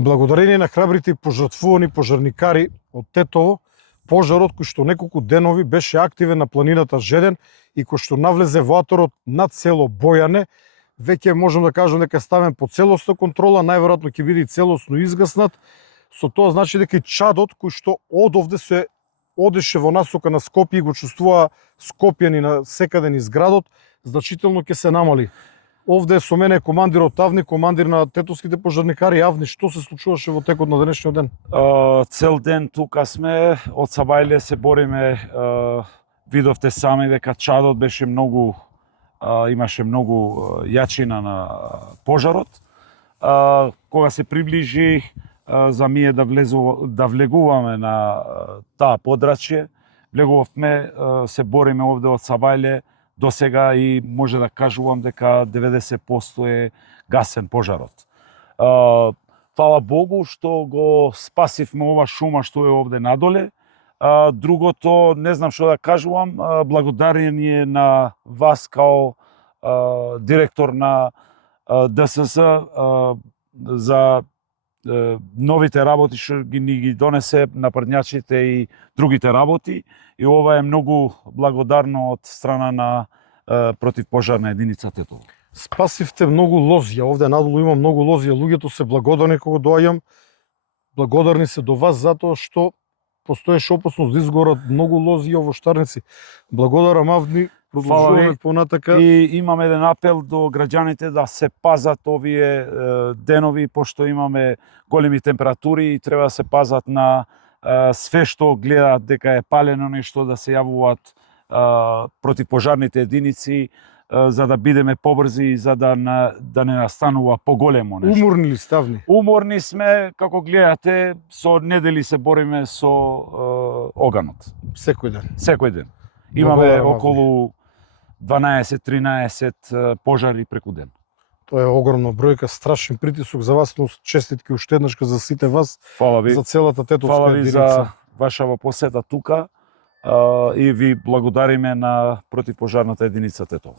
Благодарение на храбрите и пожртвувани пожарникари од Тетово, пожарот кој што неколку денови беше активен на планината Жеден и кој што навлезе во аторот над село Бојане, веќе можам да кажам дека е ставен под целосна контрола, најверојатно ќе биде и целосно изгаснат. Со тоа значи дека и чадот кој што од овде се одеше во насока на Скопје и го чувствува скопјани на секаде низ градот, значително ќе се намали. Овде со мене е командирот Авни, командир на тетовските пожарникари. Авни, што се случуваше во текот на денешниот ден? Цел ден тука сме, од Сабајле се бориме. Видовте сами дека чадот беше многу, имаше многу јачина на пожарот. Кога се приближи за ние да влегуваме на таа подрачје, влегувавме, се бориме овде од Сабајле. До сега и може да кажувам дека 90% е гасен пожарот. Фала Богу што го спасивме ова шума што е овде надоле. Другото, не знам што да кажувам, благодарение на вас као директор на ДСС за новите работи што ги донесе напредњачите и другите работи, и ова е многу благодарно од страна на противпожарна единица Тетово. Спасивте многу лозија, овде надолу има многу лозија, луѓето се благодарни кога доаѓам. Благодарни се до вас затоа што постоеше опасност да изгорат многу лозија во Штарници. Благодарам, Авни. Продолжуваме понатака. И имаме еден апел до граѓаните да се пазат овие денови, пошто имаме големи температури и треба да се пазат на све што гледаат дека е палено нешто, да се јавуваат противпожарните единици, за да бидеме побрзи, за да не настанува поголемо нешто. Уморни ли сте, Авни? Уморни сме, како гледате, со недели се бориме со оганот. Секој ден. Секој ден. Имаме околу 12-13 пожари преку ден. Тоа е огромна бројка, страшен притисок за вас, но честитки уште еднашка за сите вас, фала ви, за целата тетовска фала ви единица. за вашава посета тука и ви благодариме на противпожарната единица Тетово.